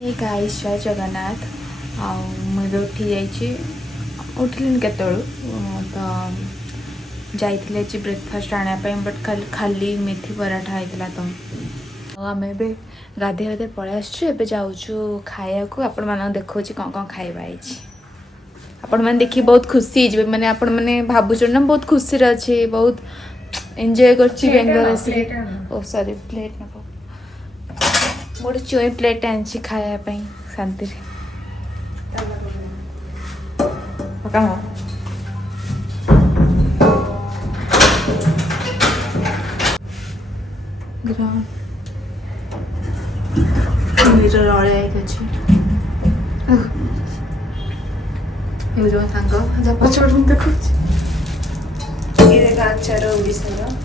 Hey guys जय जगन्नाथ मुझे उठी जाइए उठिली केतु तो जाइए ब्रेकफास्ट आने बट खाली मेथी पराठा होता तो आम ए गाधे गाधे पलि आसे जाऊँ खाया को आपण मान देखा कौन कौन खाଇବା आपण मैंने देखिए बहुत खुशी मैंने आपण मैंने भावुच ना बहुत खुशी अच्छी बहुत एंजॉय कर बेंगलोर ओ सॉरी प्लेट ना मोटे चुई प्लेट आनी खायापी शांति आचार ओडिशार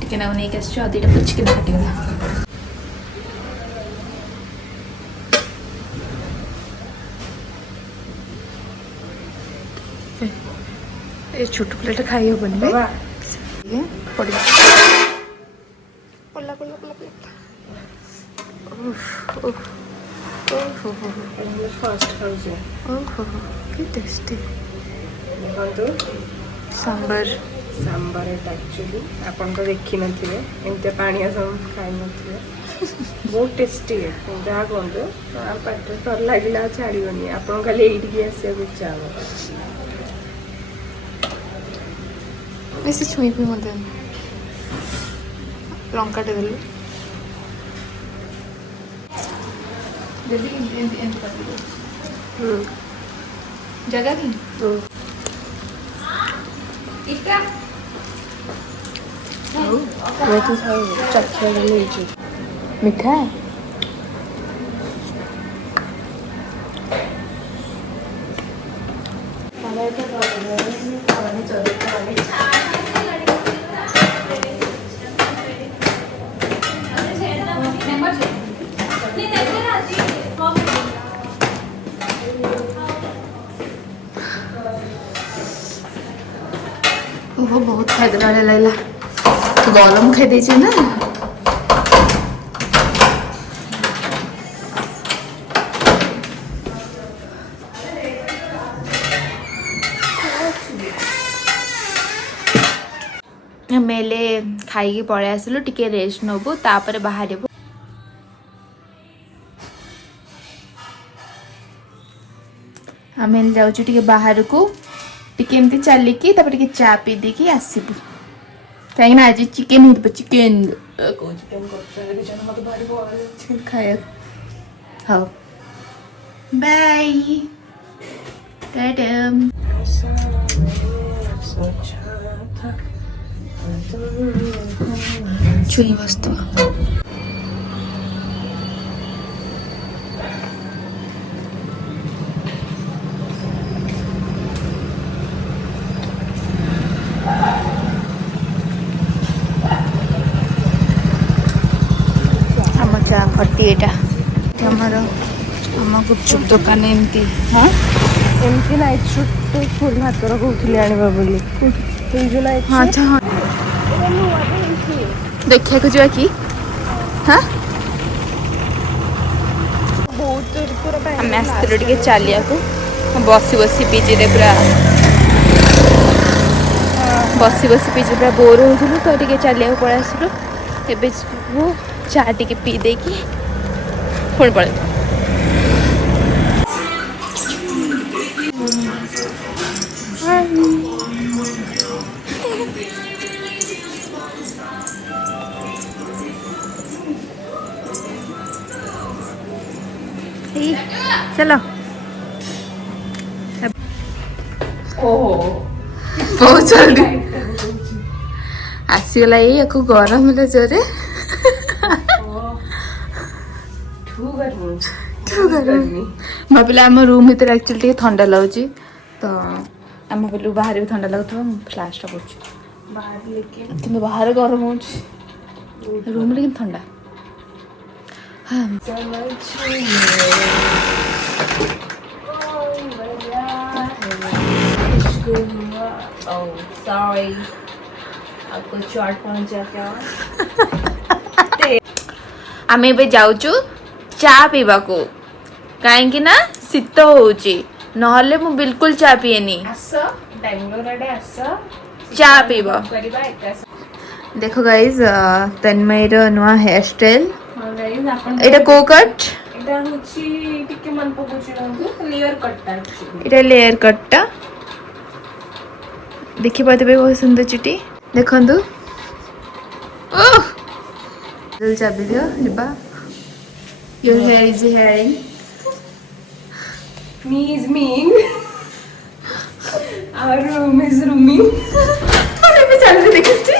टिके ना नहीं आसो दीटा पुचिके फाटीगला ये छोट प्लेट खाई हेबनी पड़ा पल्ला पल्ला पल्ला फर्स्ट खाऊचे ओहो कि टेस्टी देखो सांबर सांबर एक्चुअली आपन को देखि नथिबे एमते पानी सब खाइ नथिबे बहुत टेस्टी है जहाँ कहतु पाटे तर लगे छाड़बनी आप खाली ये आसा इच्छा हम बेसी छुई भी मत लंका टे देलु जगह की मैं तो चाचा मीठा वो बहुत खाई देला लगे तो गरम खाई दे ना मेले खाई पलि आसलु टिके रेस्ट नबु तापर बाहर आम जाऊँ बाहर को टिके एमती चलिकी टिके चा पी देकी आसबू कहीं आज चिकेन हो चिकेन खाया हाँ बाय चुई वस्तु चा फटी एटामर आम गुपचुप दुकान एमती हाँ एमती नाइट सूट फुल हाथ कहते आने बोली हाँ अच्छा हाँ देखा जा कि हाँ आम आसलु टे चलिया बसी बसी पीजी पूरा बसी बसी पीजी पूरा बोर होलु तो टे चलिया पलि आसलु एवं चा टे पी देकी पुणी पड़े चलो बहुत जल्दी आसीगला ये गरम है जोरे भाविला आम रूम भर एक्चुअली ठंडा लगुच तो आम भाविलु बाहर भी ठंडा लगुवा फ्लास्ट कि बाहर गरम हो रूम लेकिन ठंडा सॉरी आपको चोट पहुंचा क्या आम ए जाऊँ चा पीवा को कहीं ना शीत होउची नहले मु बिल्कुल चा पिएनी आस बेंगलोर आडे आस चा पीबो करबा एका देखो गाइस तन्मय रो नुआ हेयर स्टाइल हां गाइस आपण एटा को कट एटा होची टिके मन पकोची रहंतु क्लियर कटटा एटा लेयर कटटा देखि पाते बहुत सुंदर चुटी देखंतु ओह जल चाबी दियो लिबा your hair is hairing me is meing our room is rooming अरे मैं चल के देखछि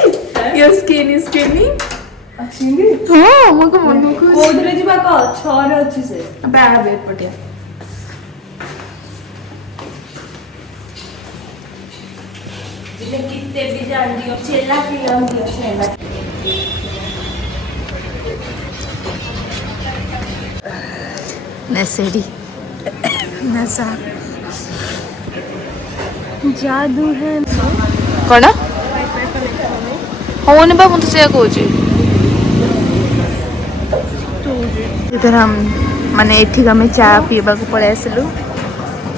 योर स्किन इज स्किनिंग अछिनी हां मको मन को कोदरे जिबा क 6 रे अछि से बाबे पटिया जिने किते भी जान दियो चेला फिल्म दियो चेला नसेडी नसा जादू है कौन होने बा मुझे से कहूची इधर हम माने एठी हमें चा पीबा को पळे आसलु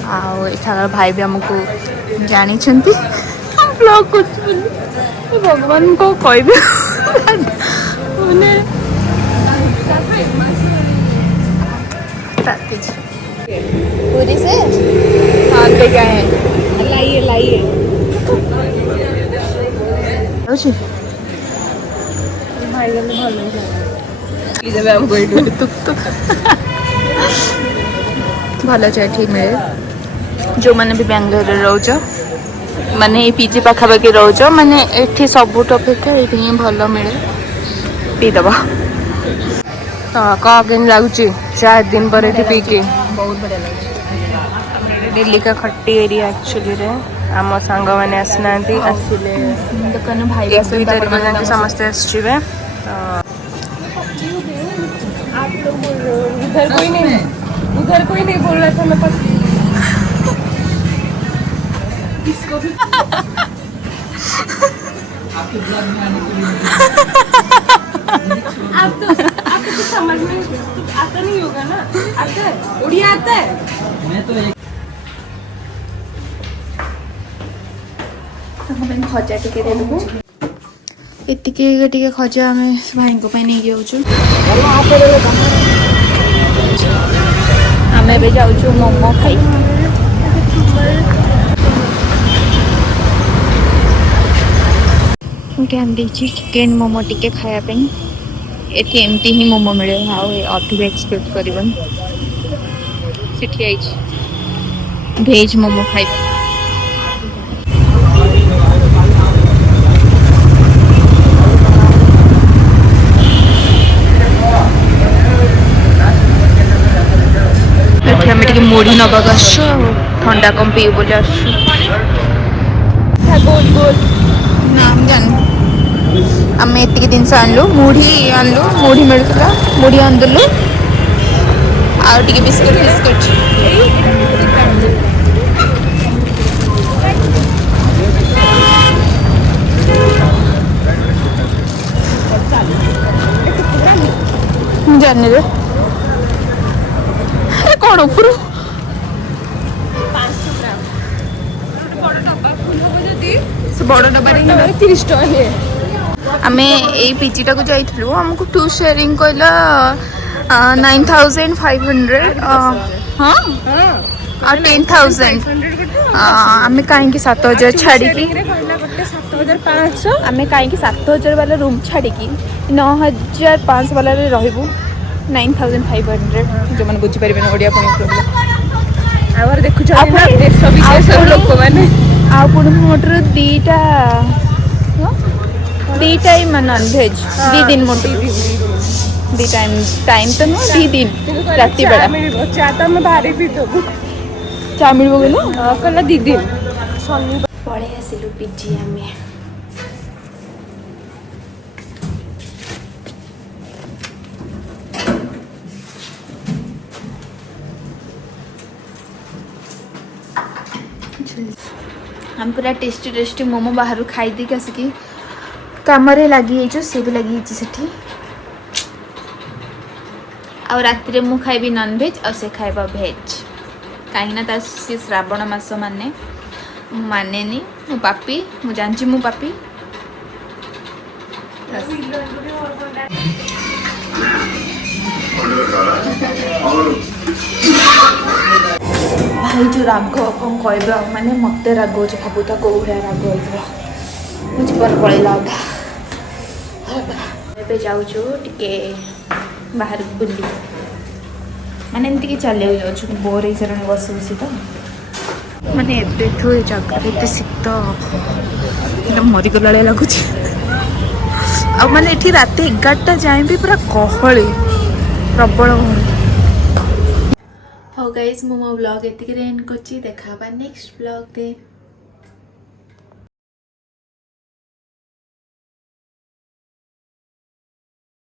आ एठार भाई भी हमको जानी छंती हम ब्लॉग कुछ भगवान को कहबे माने पूरी से हाँ ले गए हैं लाइए लाइए अच्छी भाई जन भलो जब हमको तुक भल चाय ठीक मिले जो मैंने भी बेंगलोर रोच माने पीजी पाखापाखि रोच माने एठी सबुठ अपेक्षा ये भल मिले पीदब कौन केन लगुच 4 दिन पर पी के बहुत बढ़िया लगे दिल्ली का खट्टी एरिया एक्चुअली रे आम सांग मैंने आसना आसिले दुकान भाई 1-2 तारीख जाके समस्ते आसवे आप लोग बोल रहे हो उधर कोई नहीं बोल रहा था मैं इसको भी आपको कुछ समझ में आता नहीं होगा ना आता है उड़िया आता है मैं तो खजा टिके देलु एतिके टिके खजा आम भाई को नहीं जाऊँ आम ए जाऊँ मोमो खाई गोटे आम देखी चिकेन मोमो टिके खायापी एटी एमती ही मोमो मिले अधिक एक्सपेक्ट करबन सिटी आई भेज मोमो खाई मुढ़ी नबाक ठंडा कम पी बोले गोल गोल नाम जान आम एति जिन आणलु मुढ़ी आणलु मुढ़ी मिलता मुढ़ी आंदलु आगे बिस्किट फिस्किट जानी रे कौन ऊपर बड़ डब्बा 30 टका आम यही पीजीटा को जाइलु आमको 2 शेयरिंग कहला 9500 हाँ 10,000 आम कहीं 7,000 छाड़ी 7,500 आम कहीं 7,000 वाला रूम छाड़ी 9,500 वाला रहबू 9,500 जो मैंने बुझी पारे ओडिया पुणी प्रोब्लेम आवर देखु देश विदेश लोक मैंने पुणी मोटर दीटा ही नॉन भेज 2 दिन मोटी 2 टाइम तो नुह 2 दिन राति बेला चा तो मैं भारी पी देबू चा मिल बोलो कहला 2 दिन पळे आसिलु पीजी आमे हम पूरा टेस्टी टेस्टी मोमो बाहर खाई दी आसिकी कम लगी सी भी लगी सेठी आ राति मु खाइबी नॉनवेज और से खाइबा भेज कहीं तार सी श्रावण मास माने माने मो पापी मु जानची मो पापी भाई जो राग कौन कह माने मत राग हो भावुत कौ भाया राग हो मो जीवन पलैला अधा जाऊँ टे बाहर बुली माने एमती चलिए जाऊँ बोर हो सारे बस बसी तो माने एबेठू जगह एत शीत मरीगला लगुच आ माने एठी रात 11टा जाए भी पूरा गहली प्रबल गहली। हाँ गाइज मो ब्लॉग एतिक एंड करछि देखा नेक्स्ट ब्लॉग दे।